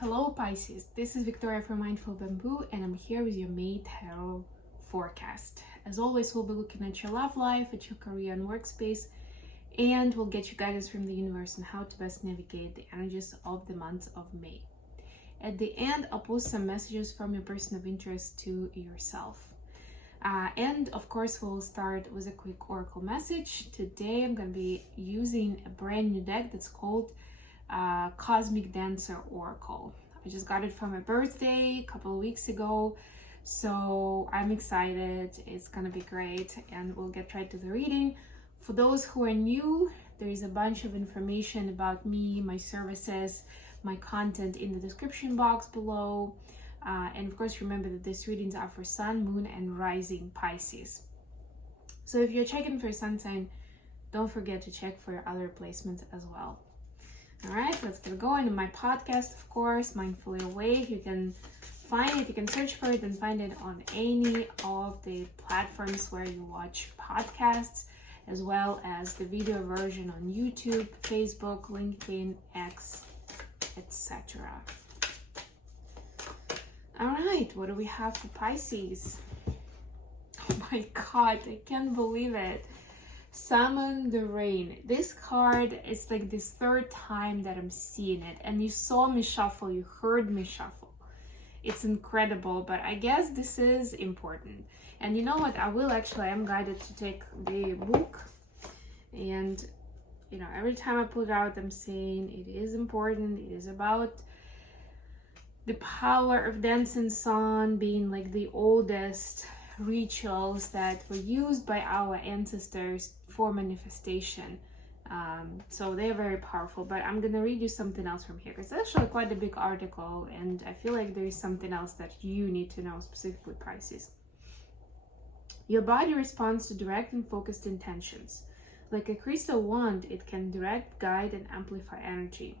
Hello Pisces, this is Victoria from Mindful Bamboo and I'm here with your May Tarot Forecast. As always, we'll be looking at your love life, at your career and workspace, and we'll get you guidance from the universe on how to best navigate the energies of the month of May. At the end, I'll post some messages from your person of interest to yourself. And of course, we'll start with a quick oracle message. Today, I'm going to be using a brand new deck that's called Cosmic Dancer Oracle. I just got it for my birthday a couple of weeks ago, so I'm excited. It's gonna be great, and we'll get right to the reading. For those who are new, there is a bunch of information about me, my services, my content in the description box below. And of course, remember that these readings are for Sun, Moon, and Rising Pisces. So if you're checking for your sun sign, don't forget to check for your other placements as well. All right, let's get going. On my podcast, of course, Mindfully Awake. You can find it, you can search for it and find it on any of the platforms where you watch podcasts, as well as the video version on YouTube, Facebook, LinkedIn, X, etc. All right, what do we have for Pisces? Oh my God, I can't believe it. Summon the Rain. This card is like this third time that I'm seeing it, and you saw me shuffle, you heard me shuffle. It's incredible, but I guess this is important. And you know what, I am guided to take the book, and you know, every time I put it out, I'm saying it is important. It is about the power of dancing sun being like the oldest rituals that were used by our ancestors for manifestation. So they're very powerful, but I'm gonna read you something else from here. It's actually quite a big article, and I feel like there is something else that you need to know, specifically Pisces. Your body responds to direct and focused intentions. Like a crystal wand, it can direct, guide, and amplify energy.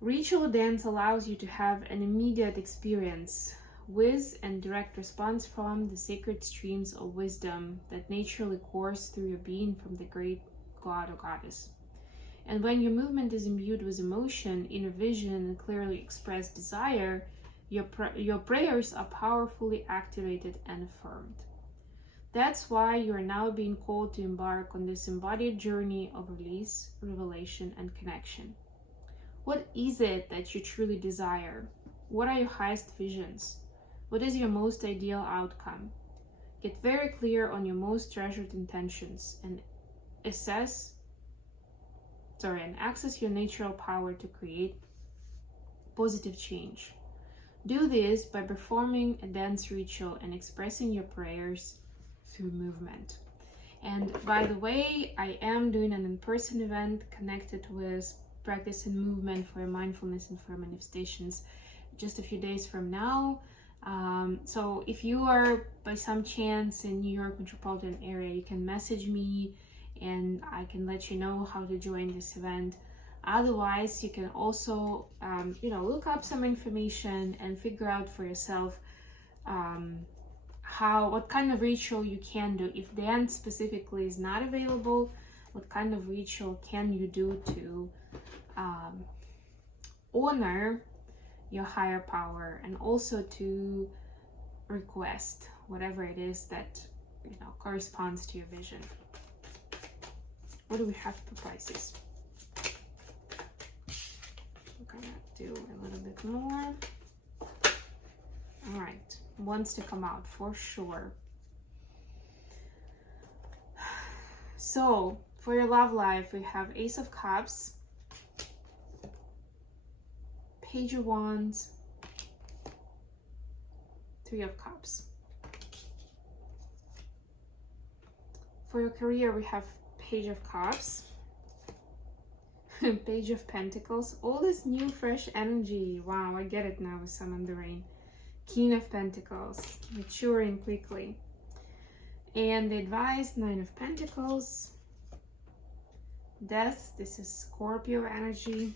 Ritual dance allows you to have an immediate experience with and direct response from the sacred streams of wisdom that naturally course through your being from the great god or goddess. And when your movement is imbued with emotion, inner vision, and clearly expressed desire, your prayers are powerfully activated and affirmed. That's why you are now being called to embark on this embodied journey of release, revelation, and connection. What is it that you truly desire? What are your highest visions? What is your most ideal outcome? Get very clear on your most treasured intentions and access your natural power to create positive change. Do this by performing a dance ritual and expressing your prayers through movement. And by the way, I am doing an in-person event connected with practice and movement for mindfulness and for manifestations just a few days from now. So if you are by some chance in New York metropolitan area, you can message me and I can let you know how to join this event. Otherwise, you can also look up some information and figure out for yourself what kind of ritual you can do. If dance specifically is not available, what kind of ritual can you do to honor your higher power, and also to request whatever it is that corresponds to your vision. What do we have for Pisces? I'm gonna do a little bit more. All right, wants to come out for sure. So for your love life, we have Ace of Cups, Page of Wands, Three of Cups. For your career, we have Page of Cups, Page of Pentacles, all this new fresh energy. Wow, I get it now with Summon the Rain. King of Pentacles, maturing quickly. And the advice, Nine of Pentacles, Death, this is Scorpio energy.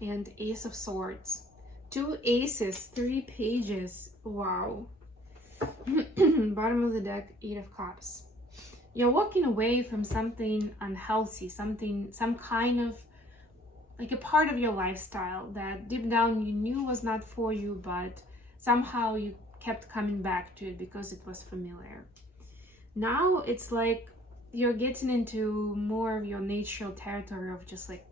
And Ace of Swords. 2 aces, 3 pages. Wow. Bottom of the deck, 8 of Cups. You're walking away from something unhealthy, some kind of like a part of your lifestyle that deep down you knew was not for you, but somehow you kept coming back to it because it was familiar. Now it's like you're getting into more of your natural territory of just like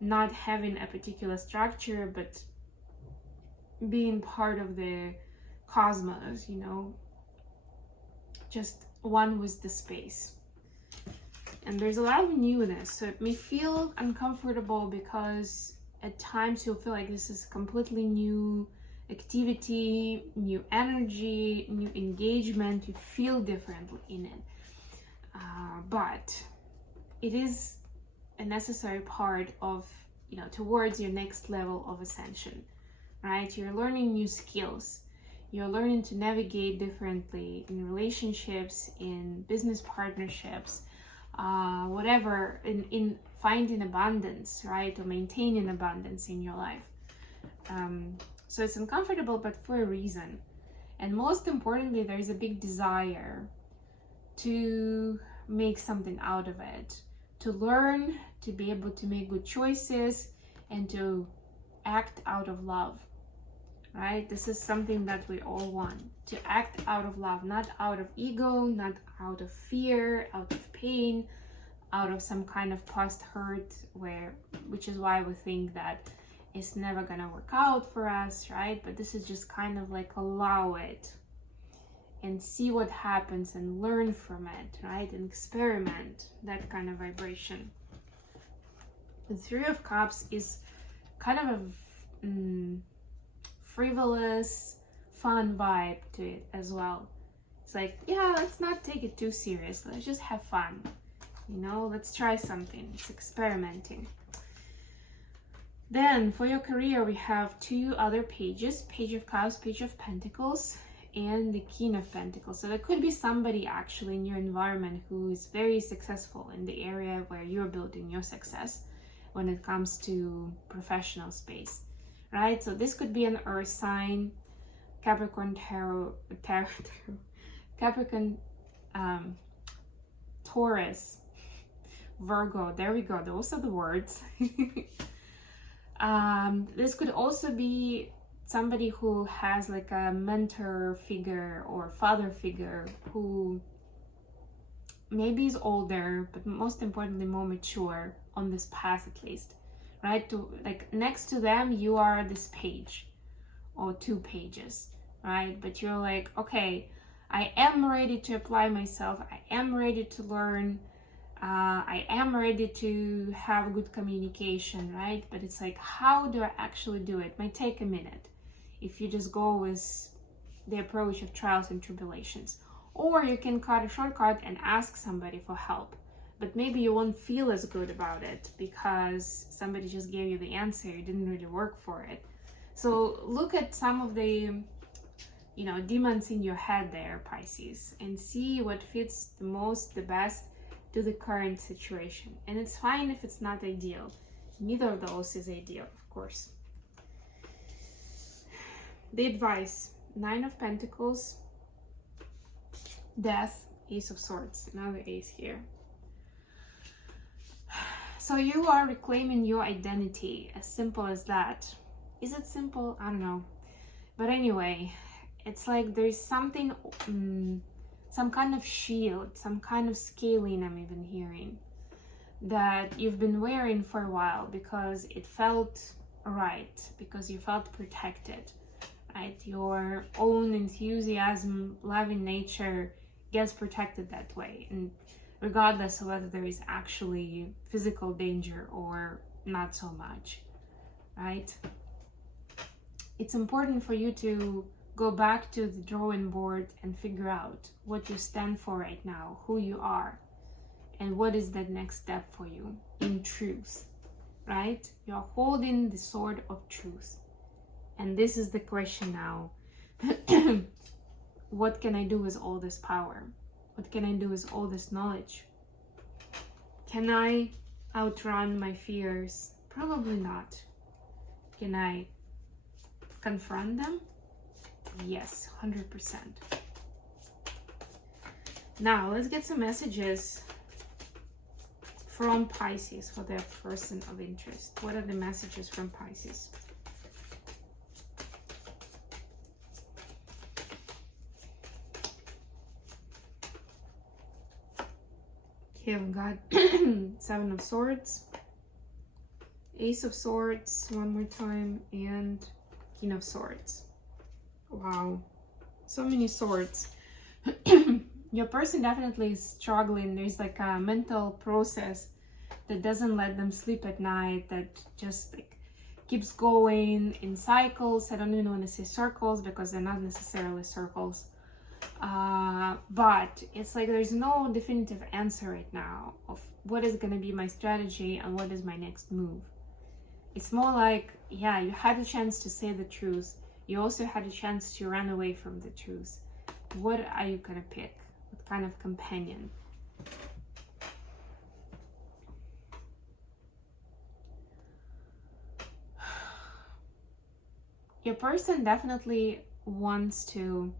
not having a particular structure, but being part of the cosmos, you know, just one with the space. And there's a lot of newness, so it may feel uncomfortable because at times you'll feel like this is completely new activity, new energy, new engagement. You feel differently in it, but it is a necessary part of, you know, towards your next level of ascension, right? You're learning new skills. You're learning to navigate differently in relationships, in business partnerships, whatever, in finding abundance, right? Or maintaining abundance in your life. So it's uncomfortable, but for a reason. And most importantly, there is a big desire to make something out of it, to learn, to be able to make good choices, and to act out of love, right? This is something that we all want, to act out of love, not out of ego, not out of fear, out of pain, out of some kind of past hurt, which is why we think that it's never gonna work out for us, right? But this is just kind of like allow it and see what happens and learn from it, right? And experiment, that kind of vibration. The Three of Cups is kind of a frivolous, fun vibe to it as well. It's like, yeah, let's not take it too serious. Let's just have fun. You know, let's try something. It's experimenting. Then for your career, we have two other pages, Page of Cups, Page of Pentacles, and the King of Pentacles. So there could be somebody actually in your environment who is very successful in the area where you're building your success when it comes to professional space, right? So this could be an earth sign, Capricorn, Capricorn, Taurus, Virgo. There we go. Those are the words. This could also be somebody who has like a mentor figure or father figure who maybe is older, but most importantly more mature on this path at least, right? To like next to them you are this page or two pages, right? But you're like, okay, I am ready to apply myself, I am ready to learn, I am ready to have good communication, right? But it's like, how do I actually do it? Might take a minute if you just go with the approach of trials and tribulations. Or you can cut a shortcut and ask somebody for help, but maybe you won't feel as good about it because somebody just gave you the answer, you didn't really work for it. So look at some of the, you know, demons in your head there, Pisces, and see what fits the most, the best to the current situation. And it's fine if it's not ideal. Neither of those is ideal, of course. The advice, Nine of Pentacles, Death, Ace of Swords, another ace here. So you are reclaiming your identity, as simple as that. Is it simple? I don't know. But anyway, it's like there's something, some kind of shield, some kind of scaling I'm even hearing, that you've been wearing for a while because it felt right, because you felt protected, right? Your own enthusiasm, loving nature gets protected that way, and regardless of whether there is actually physical danger or not so much, right? It's important for you to go back to the drawing board and figure out what you stand for right now, who you are, and what is that next step for you in truth, right? You're holding the sword of truth. And this is the question now. What can I do with all this power? What can I do with all this knowledge? Can I outrun my fears? Probably not. Can I confront them? Yes, 100%. Now, let's get some messages from Pisces for their person of interest. What are the messages from Pisces? Here we got Seven of Swords, Ace of Swords one more time, and King of Swords. Wow, so many swords. Your person definitely is struggling. There's like a mental process that doesn't let them sleep at night, that just like keeps going in cycles. I don't even want to say circles because they're not necessarily circles. But it's like there's no definitive answer right now of what is going to be my strategy and what is my next move. It's more like, yeah, you had a chance to say the truth. You also had a chance to run away from the truth. What are you going to pick? What kind of companion? Your person definitely wants to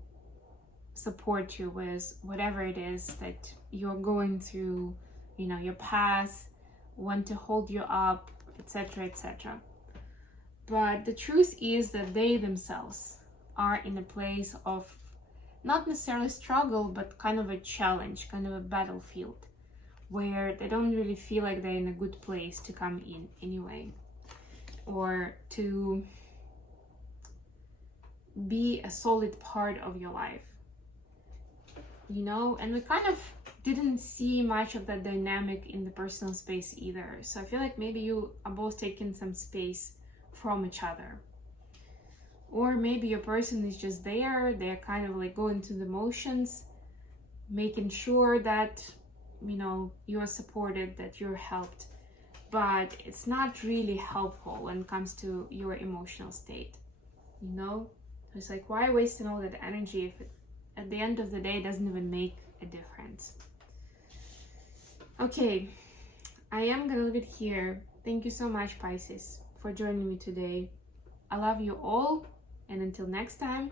support you with whatever it is that you're going through, you know, your past, want to hold you up, etc., etc. But the truth is that they themselves are in a place of not necessarily struggle, but kind of a challenge, kind of a battlefield, where they don't really feel like they're in a good place to come in anyway, or to be a solid part of your life, you know. And we kind of didn't see much of that dynamic in the personal space either. So I feel like maybe you are both taking some space from each other, or maybe your person is just there, they're kind of like going through the motions, making sure that, you know, you're supported, that you're helped, but it's not really helpful when it comes to your emotional state, you know. It's like, why wasting all that energy if it, at the end of the day, doesn't even make a difference? Okay, I am gonna leave it here. Thank you so much, Pisces, for joining me today. I love you all, and until next time,